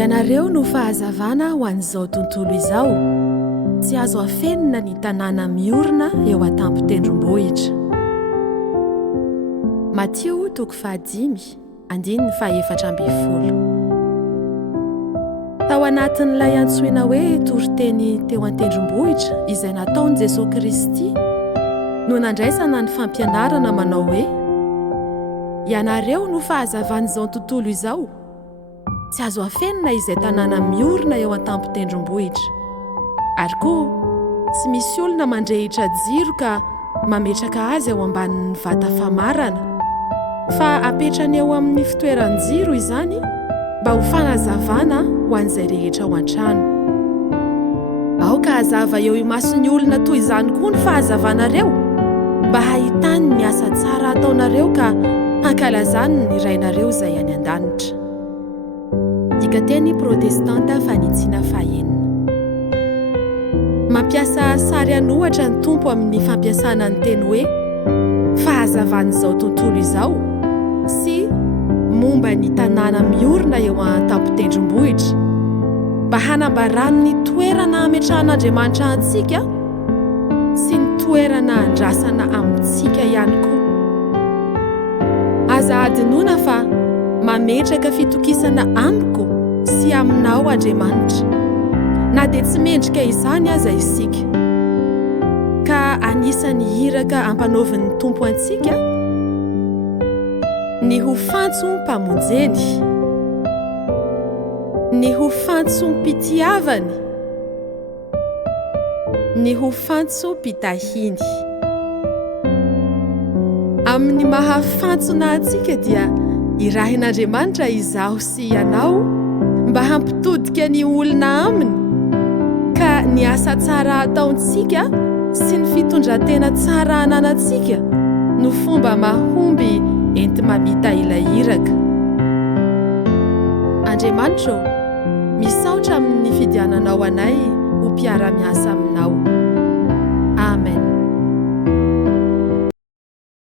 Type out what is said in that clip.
ianareo no fahazavana ho an'izao tontolo izao tsy azo afenina ny tanàna miorina eo atampon-tendrombohitra. Matio toko 5:1-7. Tao anatin'ilay antsoina hoe toriteny teo an-tendrombohitra izay nataon'i Jesosy Kristy no nandraisana ny fampianarana manao hoe ianareo no fahazavan'izao tontolo izao tsy azo afenina izay tanàna miorina eo an-tampon-tendrombohitra. Ary koa tsy misy olona mandrehitra jiro ka mametraka azy ao ambanin'ny vata famarana, fa apetrany eo amin'ny fitoeran-jiro izany mba ho fanazavana ho an'izay rehetra ao an-trano. Aoka hazava eo imason'ny olona toy izany koa ny fahazavanareo mba hahitany ny asa tsara ataonareo ka hankalazany ny rainareo izay any an-danitra. Dikateny protestanta fanitsiana fahenina. Mampiasa sary anohatra ny tompo amin'ny fampiasana ny teny hoe fahazavan'izao tontolo izao sy momba ny tanàna miorina eo an-tampon-tendrombohitra mba hanambarany ny toerana ametrahan'Andriamanitra antsika sy ny toerana andrasana amintsika ihany koa. Aza adinoina fa mametraka fitokisana amiko sy aminao Andriamanitra, na dia tsy mendrika izany aza isika, ka anisany hiraka ampanaovan'ny tompo antsika ny ho fantso mpamonjeny, ny ho fantso mpitiavany, ny ho fantso mpitahiny. Amin'ny mahafantsona antsika dia irahin'Andriamanitra izaho sy ianao mba hampitodika ny olona aminy ka ny asa tsara ataontsika sy ny fitondran-tena tsara ananantsika no fomba mahomby enti-mamita ilay iraka. Andriamanitra, misaotra amin'ny fidiananao anay ho mpiara-miasa aminao.